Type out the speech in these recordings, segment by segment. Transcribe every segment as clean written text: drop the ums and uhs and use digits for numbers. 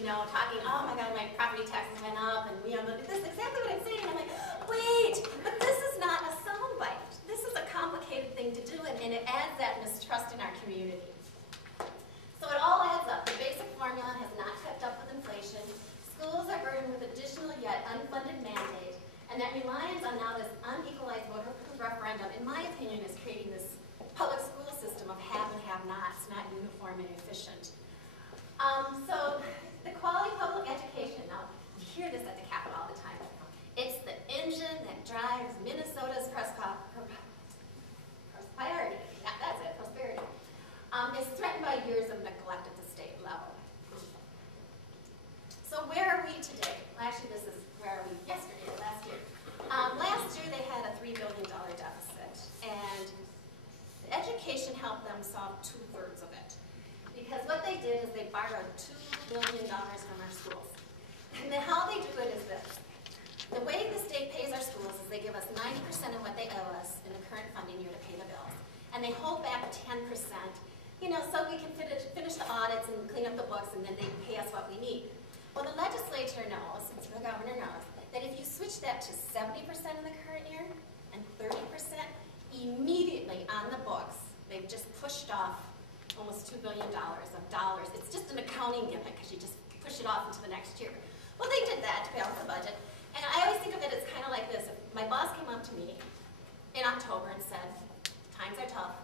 you know, talking, oh my God, my property taxes went up, and you know, this is exactly what I'm saying. And I'm like, wait, but this is not a soundbite. This is a complicated thing to do, and it adds that mistrust in our community. So it all adds up. The basic formula has not kept up with inflation. Schools are burdened with additional yet unfunded mandate, and that reliance on now this unequalized voter referendum, in my opinion, is creating this public school system of have and have-nots, not uniform and efficient. So the quality of public education, now you hear this at the Capitol all the time. It's the engine that drives Minnesota's prosperity. Yeah, that's it, prosperity. It's threatened by years of neglect at the state level. So where are we today? Well, actually, this is where are we yesterday, last year. Last year they had a $3 billion deficit, and education helped them solve 2/3 of it. Because what they did is they borrowed $2 billion from our schools. And then how they do it is this. The way the state pays our schools is they give us 90% of what they owe us in the current funding year to pay the bills. And they hold back 10%, you know, so we can finish the audits and clean up the books, and then they pay us what we need. Well, the legislature knows, and the governor knows, that if you switch that to 70% in the current year and 30%, immediately on the books, they've just pushed off almost $2 billion of dollars. It's just an accounting gimmick because you just push it off into the next year. Well, they did that to balance the budget. And I always think of it as kind of like this. If my boss came up to me in October and said, times are tough.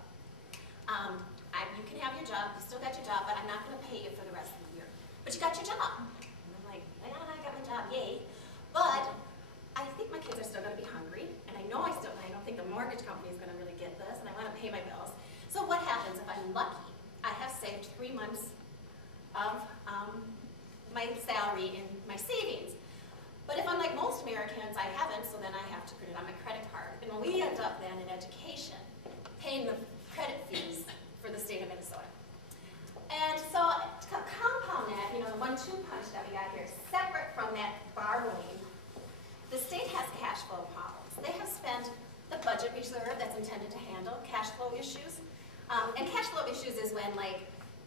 You can have your job, you still got your job, but I'm not going to pay you for the rest of the year. But you got your job. And I'm like, I got my job, yay. But I think my kids are still going to be hungry. And I don't think the mortgage company is going to really get this, and I want to pay my bills. So what happens if I'm lucky? I have saved 3 months of my salary in my savings. But if I'm like most Americans, I haven't, so then I have to put it on my credit card. And we end up then in education paying the credit fees for the state of Minnesota. And so to compound that, you know, the 1-2 punch that we got here, separate from that borrowing, the state has cash flow problems. They have spent the budget reserve that's intended to handle cash flow issues. And cash flow issues is when, like,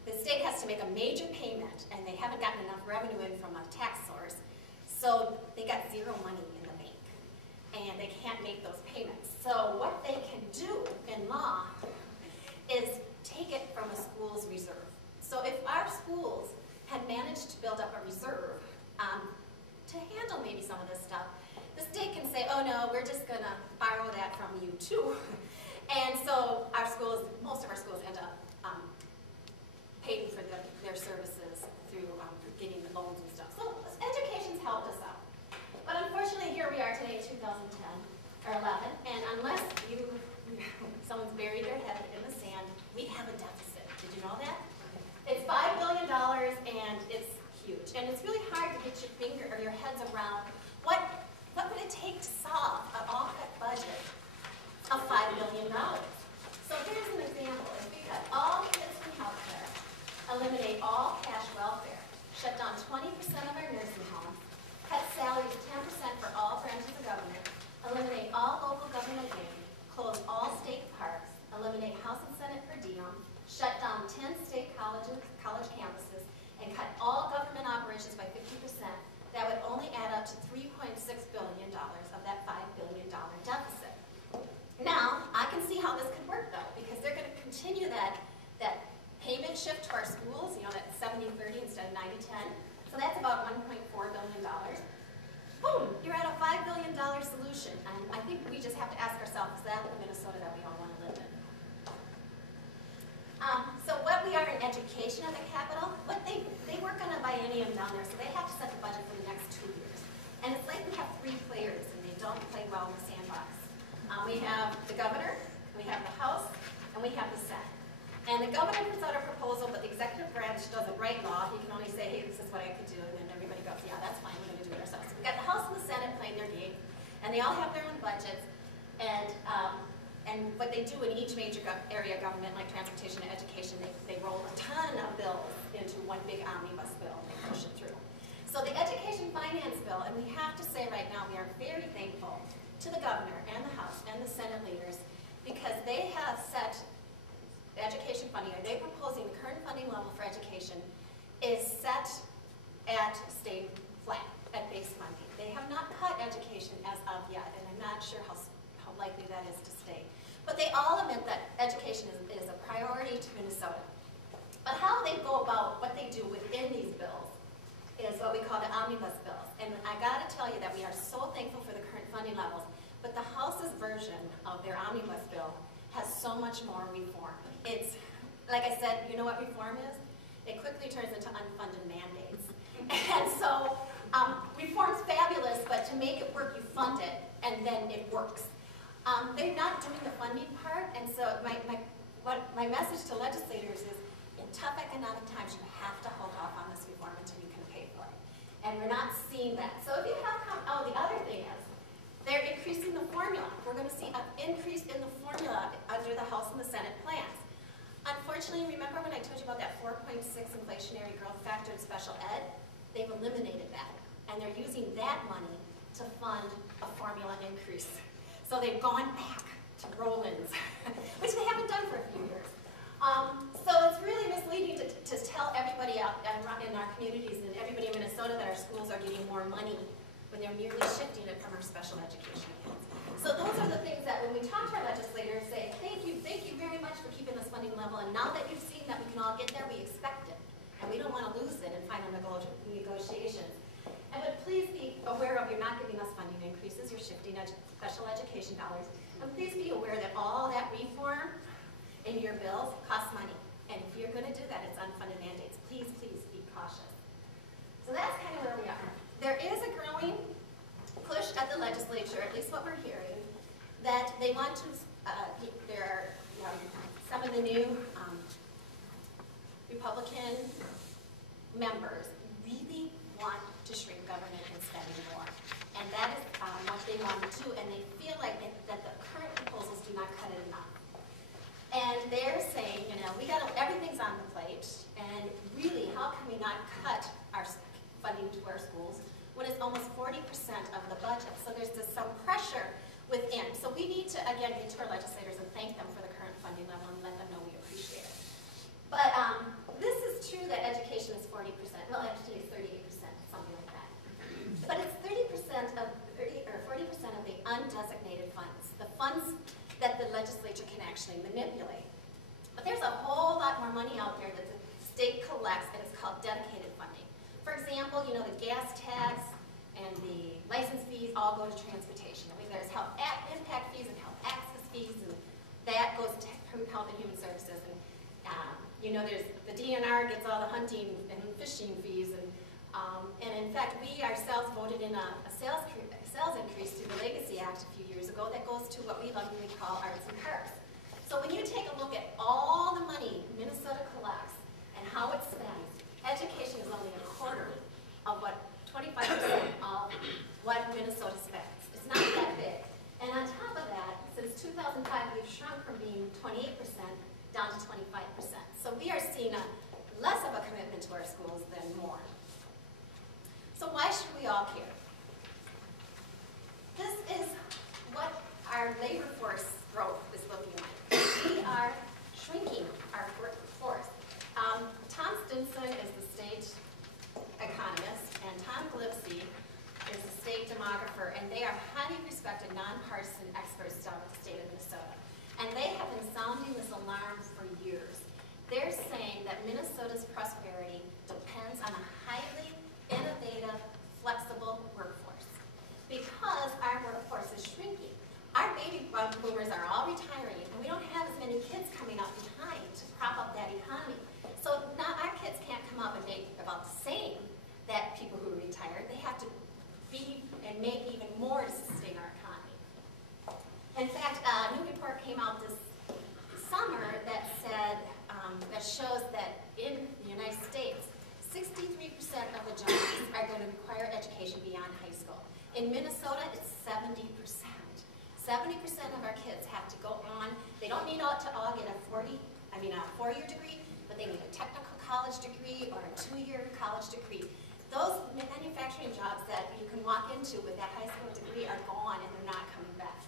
the state has to make a major payment and they haven't gotten enough revenue in from a tax source, so they got zero money in the bank, and they can't make those payments. So what they can do in law is take it from a school's reserve. So if our schools had managed to build up a reserve to handle maybe some of this stuff, the state can say, oh no, we're just going to borrow that from you too. And so our schools, most of our schools end up paying for their services through getting the loans and stuff. So education's helped us out. But unfortunately, here we are today in 2010 or 11, and unless someone's buried their head in the sand, we have a deficit. Did you know that? It's $5 billion, and it's huge. And it's really hard to get your finger or your heads around what would it take to solve an all-cut budget of $5 billion. So here's an example. If we cut all kids from health care, eliminate all cash welfare, shut down 20% of our nursing homes, cut salaries 10% for all branches of government, eliminate all local government aid, close all state parks, eliminate House and Senate per diem, shut down 10 state college campuses, and cut all government operations by 50%, that would only add up to $3.6 billion of that $5 billion deficit. Now, I can see how this could work, though, because they're going to continue that payment shift to our schools, you know, that 70-30 instead of 90-10. So that's about $1.4 billion. Boom, you're at a $5 billion solution. And I think we just have to ask ourselves, is that the Minnesota that we all want to live in? So what we are in education at the Capitol, they work on a biennium down there, so they have to set the budget for the next 2 years. And it's like we have 3 players, and they don't play well in the sandbox. We have the governor, we have the House, and we have the Senate. And the governor puts out a proposal, but the executive branch doesn't write law. He can only say, hey, this is what I could do, and then everybody goes, yeah, that's fine, we're going to do it ourselves. So we've got the House and the Senate playing their game, and they all have their own budgets. And what they do in each major area of government, like transportation and education, they roll a ton of bills into one big omnibus bill, and they push it through. So the education finance bill, and we have to say right now, we are very thankful to the governor and the House and the Senate leaders, because they have set education funding, are they proposing the current funding level for education is set at sure how likely that is to stay. But they all admit that education is a priority to Minnesota. But how they go about what they do within these bills is what we call the omnibus bills. And I got to tell you that we are so thankful for the current funding levels, but the House's version of their omnibus bill has so much more reform. It's, like I said, you know what reform is? It quickly turns into unfunded mandates. And so reform's fabulous, but to make it work, you fund it, and then it works. They're not doing the funding part, and so my message to legislators is, in tough economic times, you have to hold off on this reform until you can pay for it. And we're not seeing that. So if you have, the other thing is, they're increasing the formula. We're going to see an increase in the formula under the House and the Senate plans. Unfortunately, remember when I told you about that 4.6 inflationary growth factor in special ed? They've eliminated that. And they're using that money to fund a formula increase. So they've gone back to roll-ins, which they haven't done for a few years. So it's really misleading to tell everybody out in our communities and everybody in Minnesota that our schools are getting more money when they're merely shifting it from our special education kids. So those are the things that when we talk to our legislators, say, thank you very much for keeping this funding level, and now that you've seen that we can all get there, we expect it. And we don't want to lose it in final negotiations. But please be aware of, you're not giving us funding increases, you're shifting special education dollars. And please be aware that all that reform in your bills costs money. And if you're going to do that, it's unfunded mandates. Please, please be cautious. So that's kind of where we are. There is a growing push at the legislature, at least what we're hearing, that they want to, there are some of the new Republican members really want to shrink government and spending more. And that is what they want to do, and they feel like that the current proposals do not cut it enough. And they're saying, everything's on the plate, and really, how can we not cut our funding to our schools when it's almost 40% of the budget? So there's some pressure within. So we need to, again, get to our legislators and thank them for the current funding level and let them know we appreciate it. But this is true that education is 40%. Well, actually, it's 38%, something like that. But it's 30% of 40% of the undesignated funds, the funds that the legislature can actually manipulate. But there's a whole lot more money out there that the state collects, and it's called dedicated funding. For example, the gas tax and the license fees all go to transportation. I mean, there's health impact fees and health access fees, and that goes to Health and Human Services. And there's the DNR gets all the hunting and fishing fees, and in fact, we ourselves voted in a sales increase through the Legacy Act a few years ago that goes to what we lovingly call arts and parks. So when you take a look at all the money Minnesota collects and how it's spent, education is only a quarter of 25% of what Minnesota spends. It's not that big. And on top of that, since 2005, we've shrunk from being 28% down to 25%. So we are seeing less of a commitment to our schools than more. So why should we all care? This is what our labor force growth is looking like. We are shrinking our workforce. Tom Stinson is the state economist, and Tom Gillespie is the state demographer, and they are highly respected, nonpartisan experts down at the state of Minnesota. And they have been sounding this alarm for years. They're saying that Minnesota's prosperity depends on a highly innovative, flexible workforce. Because our workforce is shrinking. Our baby boomers are all retiring, and we don't have as many kids coming up behind to prop up that economy. So now our kids can't come up and make about the same that people who are retired. They have to be and make even more to sustain our economy. In fact, a new report came out this summer that said, that shows that in the United States, 63% of the jobs are going to require education beyond high school. In Minnesota, it's 70%. 70% of our kids have to go on. They don't need to all get a four-year degree, but they need a technical college degree or a 2-year college degree. Those manufacturing jobs that you can walk into with that high school degree are gone, and they're not coming back.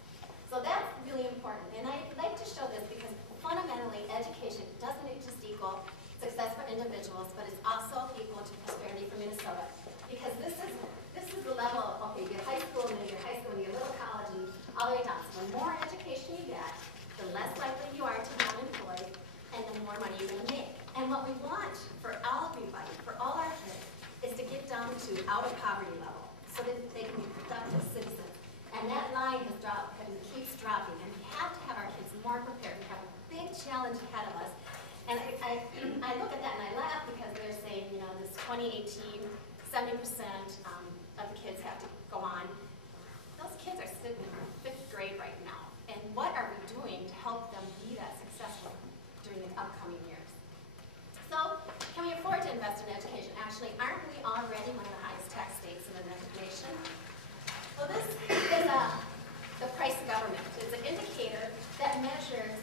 So that's really important. And I like to show this because fundamentally, education doesn't just equal success for individuals, but it's also equal to prosperity for Minnesota. Because this is the level of, okay, you get high school, and then you get high school, and you get a little college, and all the way to out of poverty level so that they can be productive citizens. And that line has dropped and keeps dropping. And we have to have our kids more prepared. We have a big challenge ahead of us. And I look at that and I laugh because they're saying, you know, this 2018, 70% of the kids have to go on. Those kids are sitting in 5th grade right now. And what are we doing to help them be that successful during the upcoming years? So, can we afford to invest in education? Actually, aren't we already one of the highest tax states in the nation? Well, this is the price of government. It's an indicator that measures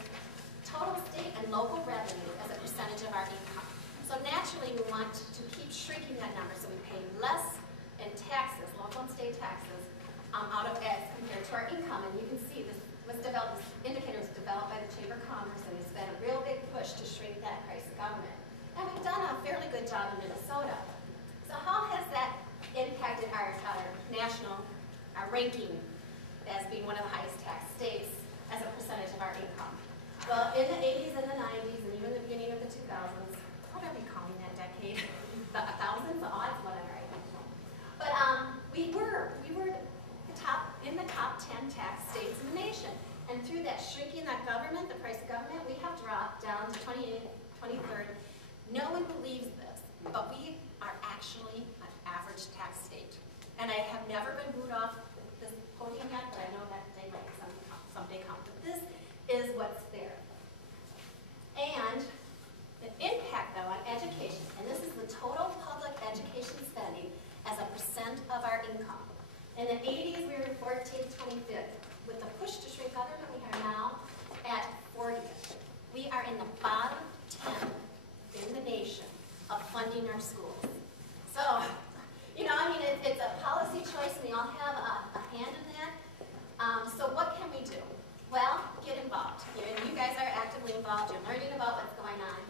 total state and local revenue as a percentage of our income. So naturally, we want to keep shrinking that number so we pay less in taxes, local and state taxes, out of as compared to our income. And you can see this was developed, this indicator was developed by the Chamber of Commerce, and it's been a real big push to shrink that price of government. And we've done a fairly good job in Minnesota. So how has that impacted our national ranking as being one of the highest tax states as a percentage of our income? Well, in the 80s and the 90s, and even the beginning of the 2000s, what are we calling that decade? The thousands, the odds, whatever. I don't know. But we were in the top 10 tax states in the nation. And through that shrinking that government, the price of government, we have dropped down to 28th, 23rd. No one believes this, but we are actually an average tax state. And I have never been booed off this podium yet, but I know that day might someday come. But this is what's there. And the impact, though, on education, and this is the total public education spending as a percent of our income. In the 80s, we were 14th, 25th. With the push to shrink government, we are now at 40th. We are in the bottom 10 in the nation of funding our schools. So, you know, I mean, it's a policy choice, and we all have a hand in that. So what can we do? Well, get involved. You guys are actively involved. You're learning about what's going on.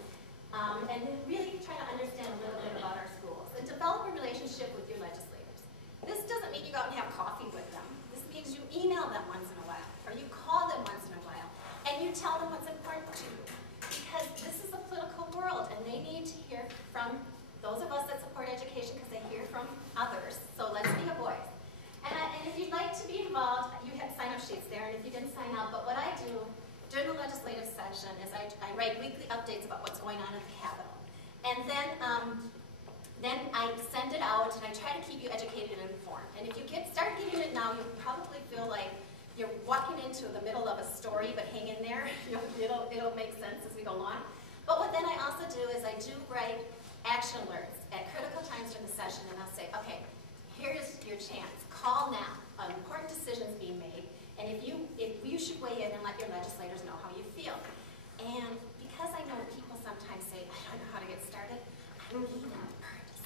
And really trying to understand a little bit about our schools. And develop a relationship with your legislators. This doesn't mean you go out and have coffee with them. This means you email them once in a while, or you call them once in a while, and you tell them what's important to you. Because this is a political world, and they need to hear from those of us that support education because they hear from others. So let's be a voice. And if you'd like to be involved, you have sign-up sheets there, and if you didn't sign up, but what I do during the legislative session is I write weekly updates about what's going on at the Capitol. And then I send it out, and I try to keep you educated and informed. And if you start getting it now, you probably feel like you're walking into the middle of a story, but hang in there. It'll make sense as we go along. But what then I also do is I do write action alerts at critical times during the session, and I'll say, okay, here's your chance. Call now on important decisions being made, and if you should weigh in and let your legislators know how you feel. And because I know people sometimes say, I don't know how to get started, I need them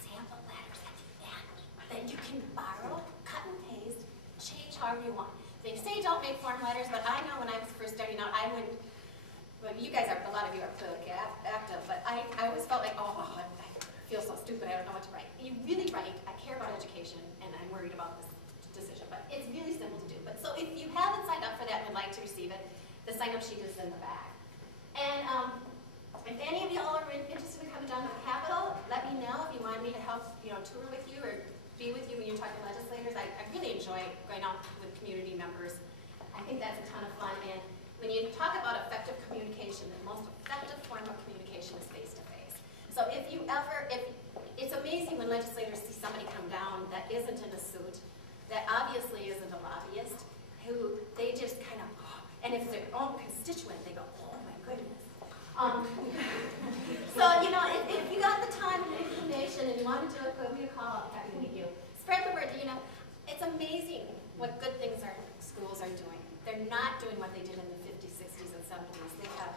sample letters at the end that you can borrow, cut and paste, change however you want. They say don't make form letters, but I know when I was first starting out, I wouldn't. Well, you guys are, a lot of you are politically active, but I always felt like, oh, I feel so stupid, I don't know what to write. You really write, I care about education, and I'm worried about this decision, but it's really simple to do. But so if you haven't signed up for that and would like to receive it, the sign-up sheet is in the back. And if any of you all are interested in coming down to the Capitol, let me know if you want me to help, tour with you or be with you when you're talking to legislators. I really enjoy going out with community members. I think that's a ton of fun. And when you talk about effective communication, the most effective form of communication is face-to-face. So it's amazing when legislators see somebody come down that isn't in a suit, that obviously isn't a lobbyist, who they just kind of, and if their own constituent, they go, oh my goodness. So, if you got the time and the inclination and you want to do it, give me a call, I'll be happy to meet you. Spread the word, it's amazing what good things our schools are doing. They're not doing what they did in the 50s, 60s, and 70s. They have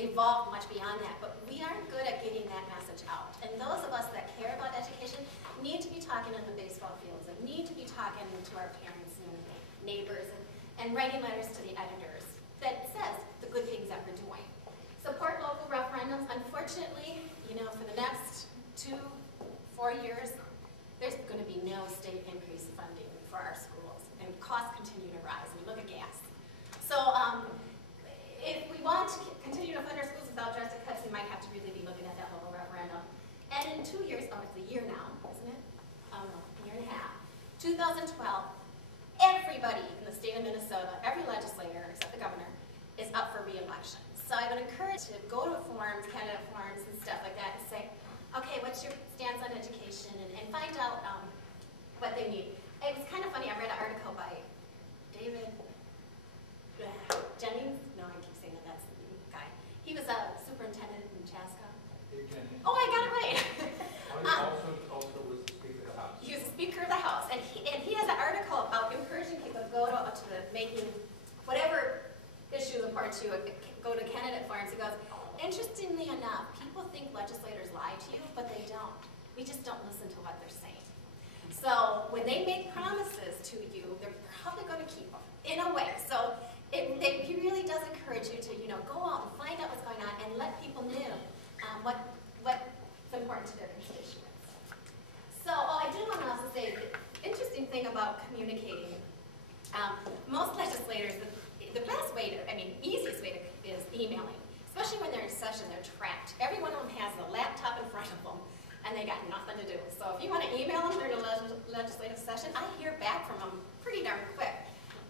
evolved much beyond that, but we aren't good at getting that message out. And those of us that care about education need to be talking in the baseball fields and need to be talking to our parents and neighbors and writing letters to the editors that says the good things that we're doing. Support local referendums. Unfortunately, for the next 2-4 years, there's going to be no state increase funding for our schools, and costs continue to rise. I mean, look at gas. So if we want to continue to fund our schools without drastic cuts, we might have to really be looking at that local referendum. And in 2 years, it's a year now, isn't it? 2012, everybody in the state of Minnesota, every legislator except the governor, is up for re-election. So I would encourage you to go to forums, candidate forums and stuff like that and say, okay, what's your stance on education, and find out what they need. It was kind of funny, I read an article by David Jennings. No, I keep saying that's the guy. He was a superintendent in Chaska. Oh, I got it right. Also was the Speaker of the House. He was the Speaker of the House, and he has an article about encouraging people to go to the making whatever issue is important to you, go to candidate forums. He goes, interestingly enough, people think legislators lie to you, but they don't. We just don't listen to what they're saying. So when they make promises to you, they're probably going to keep them in a way. So he really does encourage you to, go out and find out what's going on and let people know what's important to their constituents. So I did want to also say the interesting thing about communicating. Most legislators, the best way to, easiest way to, is emailing. Especially when they're in session, they're trapped. Every one of them has a laptop in front of them, and they got nothing to do. So if you want to email them during a legislative session, I hear back from them pretty darn quick.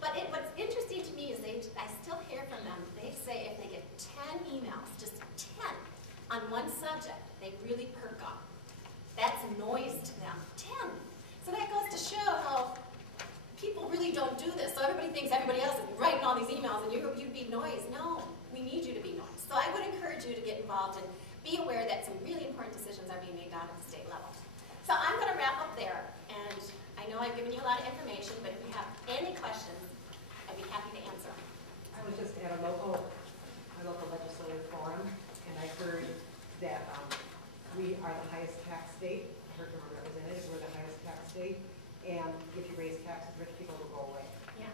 But what's interesting to me is I still hear from them. They say if they get 10 emails, just 10, on one subject, they really perk up. That's noise to them. 10. So that goes to show how people really don't do this. So everybody thinks everybody else is writing all these emails and you'd be noise. No, we need you to be noise. So I would encourage you to get involved and be aware that some really important decisions are being made down at the state level. So I'm going to wrap up there. And I know I've given you a lot of information, but if you have any questions, I'd be happy to answer them. I was just at a local legislative forum, and I heard that we are the highest tax state. I heard from our representative, we're the highest tax state, and if you raise taxes, rich people will go away. Yeah.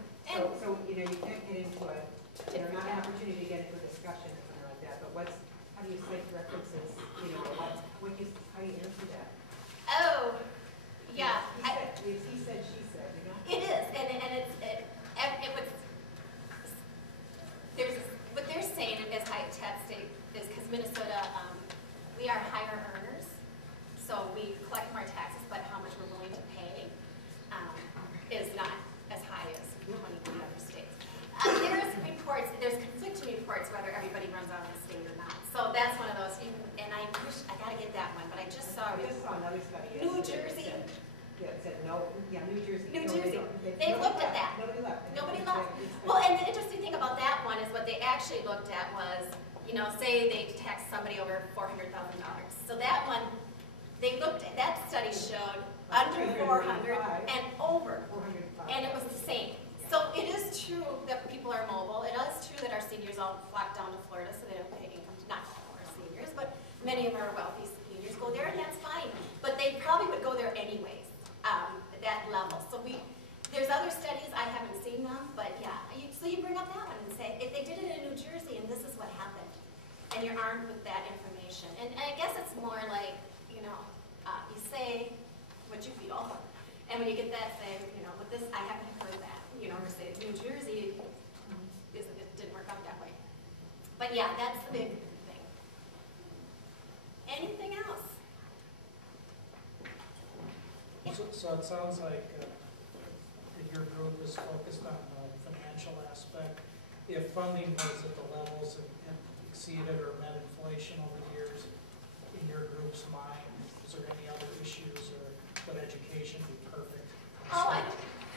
So you can't get into not an opportunity to get into a discussion or something like that, but how do you cite references, how do you answer that? Oh, yeah. He said, she said, It is, what they're saying as high tax state is because Minnesota, we are higher earners, so we collect more taxes, but how much we're willing to pay is not as high as 23 other states. There's conflicting reports whether everybody runs out of the state or not. So that's one of those, and I gotta get that one, but I just saw another study. New Jersey. Yeah, it said no. Yeah, New Jersey. New Jersey. They've looked at that. Nobody left. Nobody left. Well, and the interesting thing about that one is what they actually looked at was, say they taxed somebody over $400,000. So that one, they looked at, that study showed under 400 and over. 405. And it was the same. So it is true that people are mobile. It is true that our seniors all flock down to Florida so they don't pay income. Not all our seniors, but many of our wealthy seniors go there, and that's fine. But they probably would go there anyways. That level. So there's other studies, I haven't seen them, but yeah. So you bring up that one and say, if they did it in New Jersey and this is what happened, and you're armed with that information. And I guess it's more like, you say what you feel, and when you get that, say, with this, I haven't heard that, or say New Jersey, it didn't work out that way. But yeah, that's the big thing. Anything else? So it sounds like that your group is focused on the financial aspect. If funding was at the levels and exceeded or met inflation over the years, in your group's mind, is there any other issues, or would education be perfect? Oh,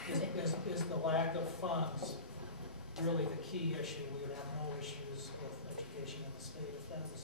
Is the lack of funds really the key issue? We would have no issues with education in the state if that was